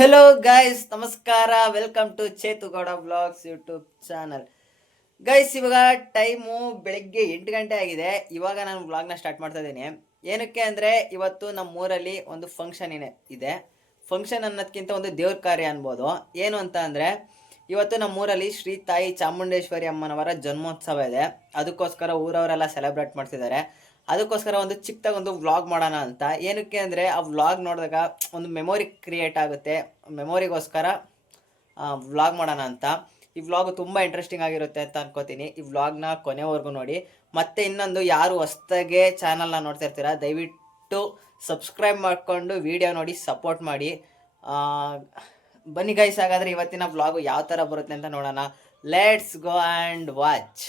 Hello guys ನಮಸ್ಕಾರ. Welcome to Chethu Gowda vlogs YouTube channel guys ಇವಾಗ time ಬೆಳಗ್ಗೆ ಎಂಟು ಗಂಟೆ ಆಗಿದೆ. ಇವಾಗ ನಾನು ಬ್ಲಾಗ್ನ ಸ್ಟಾರ್ಟ್ ಮಾಡ್ತಾ ಇದ್ದೀನಿ. ಏನಕ್ಕೆ ಅಂದರೆ ಇವತ್ತು ನಮ್ಮ ಊರಲ್ಲಿ ಒಂದು ಫಂಕ್ಷನ್ ಇದೆ. ಫಂಕ್ಷನ್ ಅನ್ನೋದಕ್ಕಿಂತ ಒಂದು ದೇವ್ರ ಕಾರ್ಯ ಅನ್ಬೋದು. ಏನು ಅಂತ ಅಂದರೆ, ಇವತ್ತು ನಮ್ಮ ಊರಲ್ಲಿ ಶ್ರೀ ತಾಯಿ ಚಾಮುಂಡೇಶ್ವರಿ ಅಮ್ಮನವರ ಜನ್ಮೋತ್ಸವ ಇದೆ. ಅದಕ್ಕೋಸ್ಕರ ಊರವರೆಲ್ಲ ಸೆಲೆಬ್ರೇಟ್ ಮಾಡ್ತಿದ್ದಾರೆ. ಅದಕ್ಕೋಸ್ಕರ ಒಂದು ಚಿಕ್ಕದಾಗ ಒಂದು ವ್ಲಾಗ್ ಮಾಡೋಣ ಅಂತ. ಏನಕ್ಕೆ ಅಂದರೆ ಆ ವ್ಲಾಗ್ ನೋಡಿದಾಗ ಒಂದು ಮೆಮೊರಿ ಕ್ರಿಯೇಟ್ ಆಗುತ್ತೆ. ಮೆಮೊರಿಗೋಸ್ಕರ ವ್ಲಾಗ್ ಮಾಡೋಣ ಅಂತ. ಈ ವ್ಲಾಗ್ ತುಂಬ ಇಂಟ್ರೆಸ್ಟಿಂಗ್ ಆಗಿರುತ್ತೆ ಅಂತ ಅನ್ಕೋತೀನಿ. ಈ ವ್ಲಾಗ್ನ ಕೊನೆವರೆಗೂ ನೋಡಿ. ಮತ್ತೆ ಇನ್ನೊಂದು, ಯಾರು ಹೊಸ್ದಾಗೆ ಚಾನಲ್ನ ನೋಡ್ತಾ ಇರ್ತೀರಾ, ದಯವಿಟ್ಟು ಸಬ್ಸ್ಕ್ರೈಬ್ ಮಾಡಿಕೊಂಡು ವಿಡಿಯೋ ನೋಡಿ ಸಪೋರ್ಟ್ ಮಾಡಿ. ಬನ್ನಿ ಗೈಸ್ ಹಾಗಾದರೆ ಇವತ್ತಿನ ವ್ಲಾಗು ಯಾವ ಥರ ಬರುತ್ತೆ ಅಂತ ನೋಡೋಣ. ಲೆಟ್ಸ್ ಗೋ ಆ್ಯಂಡ್ ವಾಚ್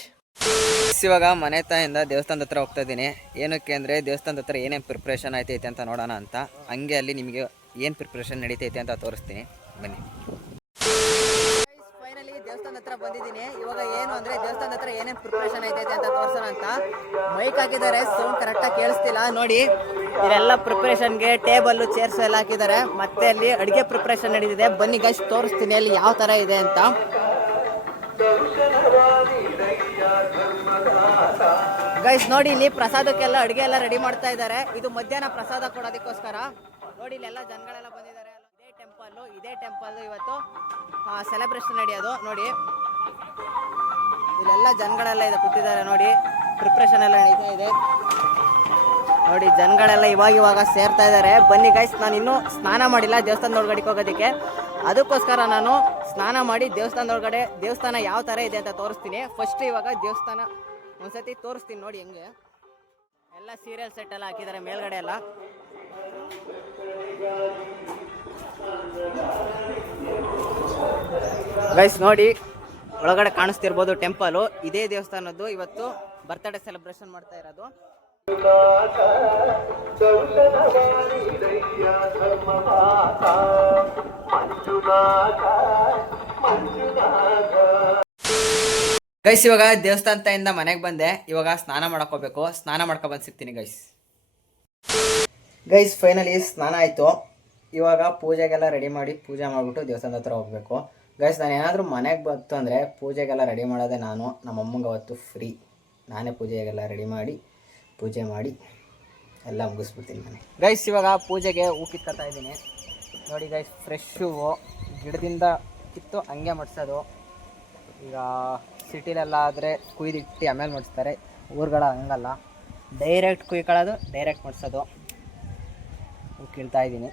ಇವಾಗ ಮನೆ ತಾಯಿಂದ ದೇವಸ್ಥಾನದ ಹತ್ರ ಹೋಗ್ತಾ ಇದ್ದೀನಿ. ಏನಕ್ಕೆ ಅಂದರೆ ದೇವಸ್ಥಾನದ ಹತ್ರ ಏನೇನು ಪ್ರಿಪ್ರೇಷನ್ ಆಯ್ತೈತೆ ಅಂತ ನೋಡೋಣ ಅಂತ. ಹಂಗೆ ಅಲ್ಲಿ ನಿಮಗೆ ಏನು ಪ್ರಿಪ್ರೇಷನ್ ನಡೀತೈತೆ ಅಂತ ತೋರಿಸ್ತೀನಿ. ಬನ್ನಿ. ಫೈನಲಿ ದೇವಸ್ಥಾನದ ಹತ್ರ ಬಂದಿದ್ದೀನಿ. ಇವಾಗ ಏನು ಅಂದರೆ ದೇವಸ್ಥಾನದ ಹತ್ರ ಏನೇನು ಪ್ರಿಪ್ರೇಷನ್ ಆಯ್ತೈತೆ ಅಂತ ತೋರಿಸೋಣ ಅಂತ. ಮೈಕ್ ಹಾಕಿದ್ದಾರೆ ಸೌಂಡ್ ಕರೆಕ್ಟಾಗಿ ಕೇಳಿಸ್ತಿಲ್ಲ. ನೋಡಿ ಇದೆಲ್ಲ ಪ್ರಿಪ್ರೇಷನ್ಗೆ ಟೇಬಲ್ಲು ಚೇರ್ಸ್ ಎಲ್ಲ ಹಾಕಿದ್ದಾರೆ. ಮತ್ತೆ ಅಲ್ಲಿ ಅಡುಗೆ ಪ್ರಿಪ್ರೇಷನ್ ನಡೀತಿದೆ. ಬನ್ನಿ ಗೈಸ್ ತೋರಿಸ್ತೀನಿ ಅಲ್ಲಿ ಯಾವ ಥರ ಇದೆ ಅಂತ. ಗೈಸ್ ನೋಡಿ, ಇಲ್ಲಿ ಪ್ರಸಾದಕ್ಕೆಲ್ಲ ಅಡುಗೆ ಎಲ್ಲ ರೆಡಿ ಮಾಡ್ತಾ ಇದ್ದಾರೆ. ಇದು ಮಧ್ಯಾಹ್ನ ಪ್ರಸಾದ ಕೊಡೋದಕ್ಕೋಸ್ಕರ. ನೋಡಿ, ಇಲ್ಲೆಲ್ಲ ಜನಗಳೆಲ್ಲ ಬಂದಿದ್ದಾರೆ. ಇದೇ ಟೆಂಪಲ್ ಇದೇ ಟೆಂಪಲ್ ಇವತ್ತು ಸೆಲೆಬ್ರೇಷನ್ ನಡೆಯೋದು. ನೋಡಿ, ಇಲ್ಲೆಲ್ಲ ಜನಗಳೆಲ್ಲ ಇದೆ, ಕೂತಿದ್ದಾರೆ ನೋಡಿ. ಪ್ರಿಪ್ರೇಷನ್ ಎಲ್ಲ ನಡೀತಾ ಇದೆ. ನೋಡಿ, ಜನಗಳೆಲ್ಲ ಇವಾಗ ಇವಾಗ ಸೇರ್ತಾ ಇದ್ದಾರೆ. ಬನ್ನಿ ಗೈಸ್ ನಾನು ಇನ್ನೂ ಸ್ನಾನ ಮಾಡಿಲ್ಲ ದೇವಸ್ಥಾನ ಒಳಗಡೆ ಹೋಗೋದಕ್ಕೆ. ಅದಕ್ಕೋಸ್ಕರ ನಾನು ಸ್ನಾನ ಮಾಡಿ ದೇವಸ್ಥಾನದ ಒಳಗಡೆ ದೇವಸ್ಥಾನ ಯಾವ ಥರ ಇದೆ ಅಂತ ತೋರಿಸ್ತೀನಿ. ಫಸ್ಟ್ ಇವಾಗ ದೇವಸ್ಥಾನ, ಒಂದ್ಸತಿ ತೋರಿಸ್ತೀನಿ ನೋಡಿ ಹೆಂಗೆ. ಎಲ್ಲ ಸೀರಿಯಲ್ ಸೆಟ್ ಎಲ್ಲ ಹಾಕಿದ್ದಾರೆ ಮೇಲ್ಗಡೆ ಎಲ್ಲ. ಗೈಸ್ ನೋಡಿ, ಒಳಗಡೆ ಕಾಣಿಸ್ತಿರ್ಬೋದು ಟೆಂಪಲು ಇದೇ ದೇವಸ್ಥಾನದ್ದು ಇವತ್ತು ಬರ್ತ್ಡೇ ಸೆಲೆಬ್ರೇಷನ್ ಮಾಡ್ತಾ ಇರೋದು. ಗೈಸ್ ಇವಾಗ ದೇವಸ್ಥಾನದಿಂದ ಮನೆಗೆ ಬಂದೆ. ಇವಾಗ ಸ್ನಾನ ಮಾಡ್ಕೋಬೇಕು. ಸ್ನಾನ ಮಾಡ್ಕೊ ಬಂದು ಸಿಗ್ತೀನಿ ಗೈಸ್ ಗೈಸ್ ಫೈನಲಿ ಸ್ನಾನ ಆಯಿತು. ಇವಾಗ ಪೂಜೆಗೆಲ್ಲ ರೆಡಿ ಮಾಡಿ ಪೂಜೆ ಮಾಡಿಬಿಟ್ಟು ದೇವಸ್ಥಾನದ ಹತ್ರ ಹೋಗಬೇಕು. ಗೈಸ್ ನಾನು ಏನಾದರೂ ಮನೆಗೆ ಬಂತು ಅಂದರೆ ಪೂಜೆಗೆಲ್ಲ ರೆಡಿ ಮಾಡೋದೇ ನಾನು. ನಮ್ಮ ಅಮ್ಮಂಗೆ ಅವತ್ತು ಫ್ರೀ ನಾನೇ ಪೂಜೆಗೆಲ್ಲ ರೆಡಿ ಮಾಡಿ ಪೂಜೆ ಮಾಡಿ ಎಲ್ಲ ಮುಗಿಸ್ಬಿಡ್ತೀನಿ ನಾನು ಗೈಸ್ ಇವಾಗ ಪೂಜೆಗೆ ಹೂ ಕಿತ್ಕೊತಾ ಇದ್ದೀನಿ. ನೋಡಿ ಗೈಸ್ ಫ್ರೆಶ್ ಹೂವು. ಗಿಡದಿಂದ ಕಿತ್ತು ಹಂಗೆ ಮಡ್ಸೋದು. ಈಗ ಸಿಟಿಲೆಲ್ಲ ಆದರೆ ಕುಯ್ದಿಟ್ಟು ಆಮೇಲೆ ಮುಡಿಸ್ತಾರೆ ಊರುಗಳ ಹಂಗಲ್ಲ. ಡೈರೆಕ್ಟ್ ಕುಯ್ಕೊಳ್ಳೋದು ಡೈರೆಕ್ಟ್ ಮುಡಿಸೋದು ಕೀಳ್ತಾ ಇದ್ದೀನಿ.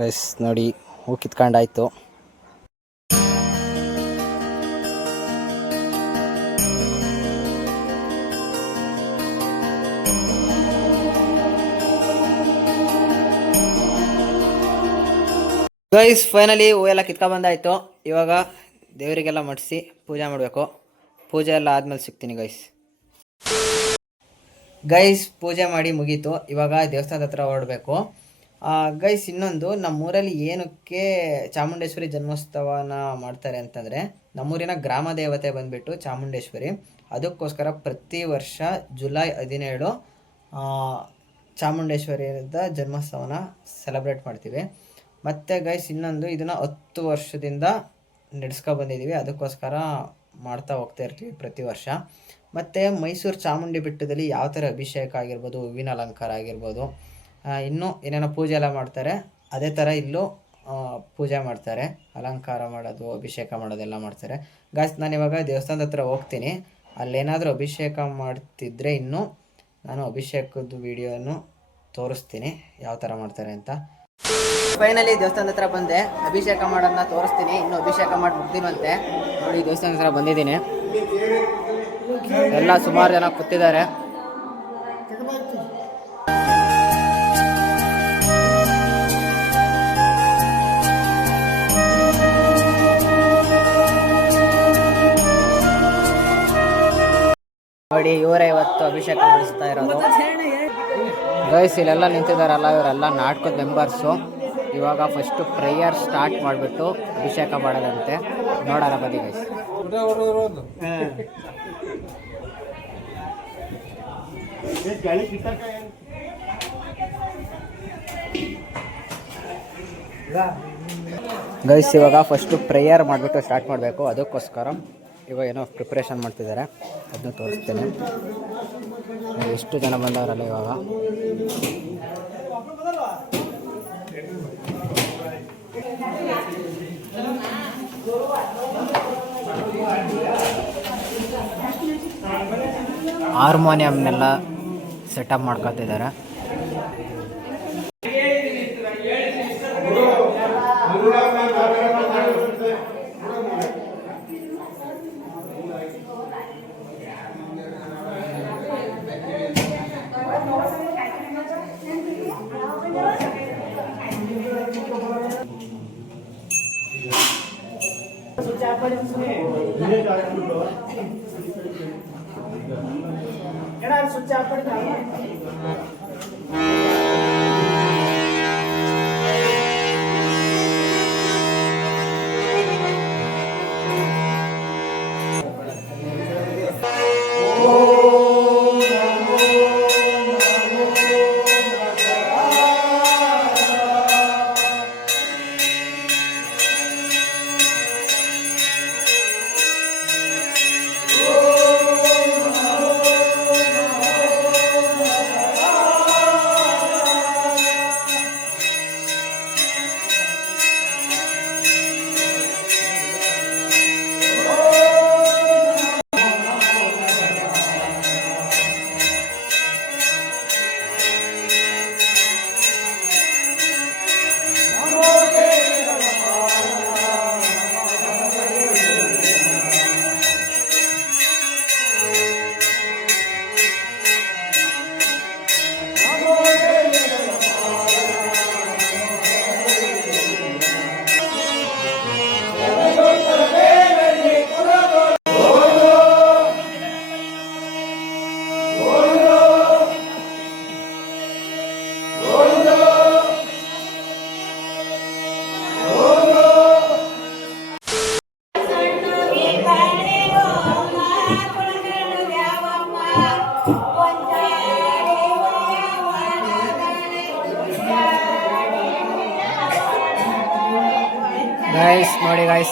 ಗೈಸ್ ನೋಡಿ, ಹೂ ಕಿತ್ಕೊಂಡಾಯ್ತು. ಗೈಸ್ ಫೈನಲಿ ಹೂವೆಲ್ಲ ಎಲ್ಲ ಕಿತ್ಕೊಂಡ್ ಬಂದಾಯ್ತು. ಇವಾಗ ದೇವರಿಗೆಲ್ಲ ಮಡಿಸಿ ಪೂಜೆ ಮಾಡಬೇಕು. ಪೂಜೆ ಎಲ್ಲ ಆದಮೇಲೆ ಸಿಗ್ತೀನಿ ಗೈಸ್ ಗೈಸ್ ಪೂಜೆ ಮಾಡಿ ಮುಗೀತು. ಇವಾಗ ದೇವಸ್ಥಾನದ ಹತ್ರ ಹೊರಡಬೇಕು. ಗೈಸ್ ಇನ್ನೊಂದು, ನಮ್ಮೂರಲ್ಲಿ ಏನಕ್ಕೆ ಚಾಮುಂಡೇಶ್ವರಿ ಜನ್ಮೋತ್ಸವನ ಮಾಡ್ತಾರೆ ಅಂತಂದರೆ, ನಮ್ಮೂರಿನ ಗ್ರಾಮ ದೇವತೆ ಬಂದುಬಿಟ್ಟು ಚಾಮುಂಡೇಶ್ವರಿ. ಅದಕ್ಕೋಸ್ಕರ ಪ್ರತಿ ವರ್ಷ ಜುಲೈ ಹದಿನೇಳು ಚಾಮುಂಡೇಶ್ವರಿಯದ ಜನ್ಮೋತ್ಸವನ ಸೆಲೆಬ್ರೇಟ್ ಮಾಡ್ತೀವಿ. ಮತ್ತು ಗೈಸ್ ಇನ್ನೊಂದು, ಇದನ್ನು ಹತ್ತು ವರ್ಷದಿಂದ ನಡೆಸ್ಕೊ ಬಂದಿದ್ದೀವಿ ಅದಕ್ಕೋಸ್ಕರ ಮಾಡ್ತಾ ಹೋಗ್ತಾ ಇರ್ತೀವಿ ಪ್ರತಿ ವರ್ಷ. ಮತ್ತು ಮೈಸೂರು ಚಾಮುಂಡಿ ಬೆಟ್ಟದಲ್ಲಿ ಯಾವ ಥರ ಅಭಿಷೇಕ ಆಗಿರ್ಬೋದು, ಹೂವಿನ ಅಲಂಕಾರ ಆಗಿರ್ಬೋದು ಇನ್ನೂ ಏನೇನೋ ಪೂಜೆ ಎಲ್ಲ ಮಾಡ್ತಾರೆ. ಅದೇ ಥರ ಇಲ್ಲೂ ಪೂಜೆ ಮಾಡ್ತಾರೆ. ಅಲಂಕಾರ ಮಾಡೋದು, ಅಭಿಷೇಕ ಮಾಡೋದೆಲ್ಲ ಮಾಡ್ತಾರೆ. ಗಾಯ್ಸ್ ನಾನು ಇವಾಗ ದೇವಸ್ಥಾನದ ಹತ್ರ ಹೋಗ್ತೀನಿ. ಅಲ್ಲೇನಾದರೂ ಅಭಿಷೇಕ ಮಾಡ್ತಿದ್ರೆ ಇನ್ನೂ ನಾನು ಅಭಿಷೇಕದ ವಿಡಿಯೋನು ತೋರಿಸ್ತೀನಿ. ಯಾವ ಥರ ಮಾಡ್ತಾರೆ ಅಂತ. ಫೈನಲಿ ದೇವಸ್ಥಾನದ ಹತ್ರ ಬಂದೆ. ಅಭಿಷೇಕ ಮಾಡೋದನ್ನ ತೋರಿಸ್ತೀನಿ. ಇನ್ನು ಅಭಿಷೇಕ ಮಾಡಿ ಮುಗ್ದಿನಂತೆ ನೋಡಿ, ದೇವಸ್ಥಾನದ ಹತ್ರ ಬಂದಿದ್ದೀನಿ. ಎಲ್ಲ ಸುಮಾರು ಜನ ಕೂತಿದ್ದಾರೆ. ನೋಡಿ ಇವರೇ ಇವತ್ತು ಅಭಿಷೇಕ ಮಾಡಿಸ್ತಾ ಇರೋದು. ಗೈಸ್, ಇಲ್ಲೆಲ್ಲ ನಿಂತಿದ್ದಾರಲ್ಲ, ಇವರೆಲ್ಲ ನಾಟಕದ ಮೆಂಬರ್ಸು ಇವಾಗ ಫಸ್ಟು ಪ್ರೇಯರ್ ಸ್ಟಾರ್ಟ್ ಮಾಡಿಬಿಟ್ಟು ಅಭಿಷೇಕ ಮಾಡೋದಂತೆ. ನೋಡೋಣ ಬನ್ನಿ ಗೈಸ್ ಗೈಸ್ ಇವಾಗ ಫಸ್ಟು ಪ್ರೇಯರ್ ಮಾಡಿಬಿಟ್ಟು ಸ್ಟಾರ್ಟ್ ಮಾಡಬೇಕು. ಅದಕ್ಕೋಸ್ಕರ ಇವಾಗ ಏನೋ ಪ್ರಿಪ್ರೇಷನ್ ಮಾಡ್ತಿದ್ದಾರೆ. ಅದನ್ನು ತೋರಿಸ್ತೇನೆ. ಎಷ್ಟು ಜನ ಬಂದವರಲ್ಲ ಇವಾಗ? ಹಾರ್ಮೋನಿಯಂನೆಲ್ಲ ಸೆಟಪ್ ಮಾಡ್ಕೊತಿದ್ದಾರೆ. ಗೈಸ್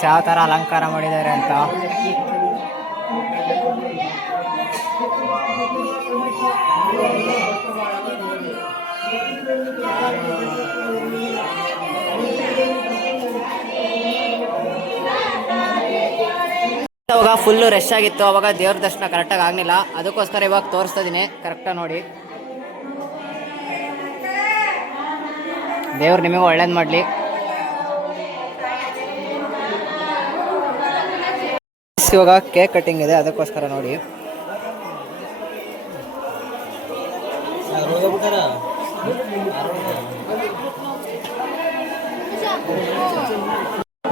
ಯಾವ ಥರ ಅಲಂಕಾರ ಮಾಡಿದ್ದಾರೆ ಅಂತ? ಅವಾಗ ಫುಲ್ಲು ರಶ್ ಆಗಿತ್ತು, ಅವಾಗ ದೇವ್ರ ದರ್ಶನ ಕರೆಕ್ಟಾಗಿ ಆಗಲಿಲ್ಲ. ಅದಕ್ಕೋಸ್ಕರ ಇವಾಗ ತೋರಿಸ್ತಾ ಇದೀನಿ ಕರೆಕ್ಟಾಗಿ ನೋಡಿ. ದೇವ್ರು ನಿಮಗೂ ಒಳ್ಳೇದು ಮಾಡಲಿ. ಇವಾಗ ಕೇಕ್ ಕಟ್ಟಿಂಗ್ ಇದೆ ಅದಕ್ಕೋಸ್ಕರ ನೋಡಿ.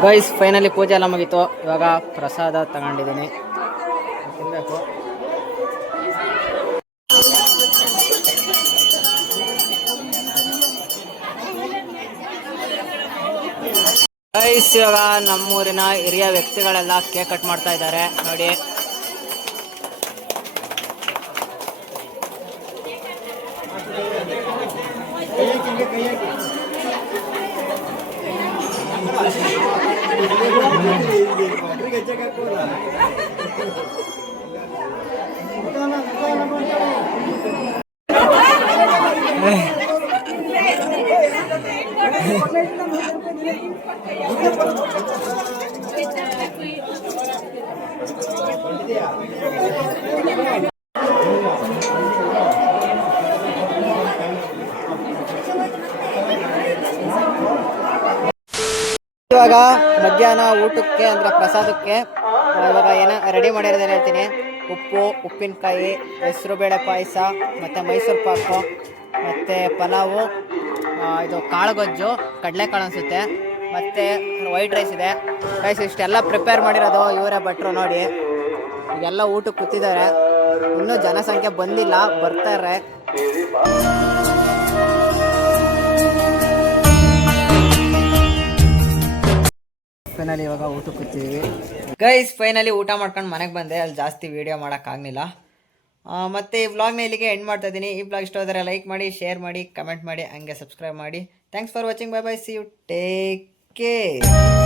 ಗೈಸ್ ಫೈನಲಿ ಪೂಜೆ ಎಲ್ಲ ಮುಗೀತು. ಇವಾಗ ಪ್ರಸಾದ ತಗೊಂಡಿದ್ದೀನಿ. ಗೈಸ್ ಇವಾಗ ನಮ್ಮೂರಿನ ಹಿರಿಯ ವ್ಯಕ್ತಿಗಳೆಲ್ಲ ಕೇಕ್ ಕಟ್ ಮಾಡ್ತಾ ಇದ್ದಾರೆ. ನೋಡಿ. ಇವಾಗ ಮಧ್ಯಾಹ್ನ ಊಟಕ್ಕೆ ಅಂದ್ರೆ ಪ್ರಸಾದಕ್ಕೆ ಇವಾಗ ಏನ ರೆಡಿ ಮಾಡಿರೋದೇನು ಹೇಳ್ತೀನಿ? ಉಪ್ಪು, ಉಪ್ಪಿನಕಾಯಿ, ಹೆಸರು ಬೇಳೆ ಪಾಯಸ, ಮತ್ತು ಮೈಸೂರು ಪಾಕು, ಮತ್ತು ಪಲಾವು ಇದು ಕಾಳುಗೊಜ್ಜು, ಕಡಲೆಕಾಳು ಅನಿಸುತ್ತೆ. ಮತ್ತು ವೈಟ್ ರೈಸ್ ಇದೆ. ರೈಸ್ ಇಷ್ಟೆಲ್ಲ ಪ್ರಿಪೇರ್ ಮಾಡಿರೋದು ಇವರೇ ಭಟ್ರು ನೋಡಿ. ಈಗೆಲ್ಲ ಊಟಕ್ಕೆ ಕೂತಿದ್ದಾರೆ. ಇನ್ನೂ ಜನಸಂಖ್ಯೆ ಬಂದಿಲ್ಲ ಬರ್ತಾರೆ ಫೈನಲಿ ಇವಾಗ ಊಟಕ್ಕೆ ಕೂತೀವಿ ಗೈಸ್ ಫೈನಲಿ ಊಟ ಮಾಡ್ಕೊಂಡು ಮನೆಗೆ ಬಂದೆ. ಅಲ್ಲಿ ಜಾಸ್ತಿ ವೀಡಿಯೋ ಮಾಡೋಕ್ಕಾಗಲಿಲ್ಲ ಮತ್ತು ಈ ವ್ಲಾಗ್ನ ಇಲ್ಲಿಗೆ ಎಂಡ್ ಮಾಡ್ತಾ ಇದ್ದೀನಿ. ಈ ವ್ಲಾಗ್ ಇಷ್ಟ ಹೋದರೆ ಲೈಕ್ ಮಾಡಿ ಶೇರ್ ಮಾಡಿ ಕಮೆಂಟ್ ಮಾಡಿ, ಹಂಗೆ ಸಬ್ಸ್ಕ್ರೈಬ್ ಮಾಡಿ. Thanks for watching bye bye see you take Okay.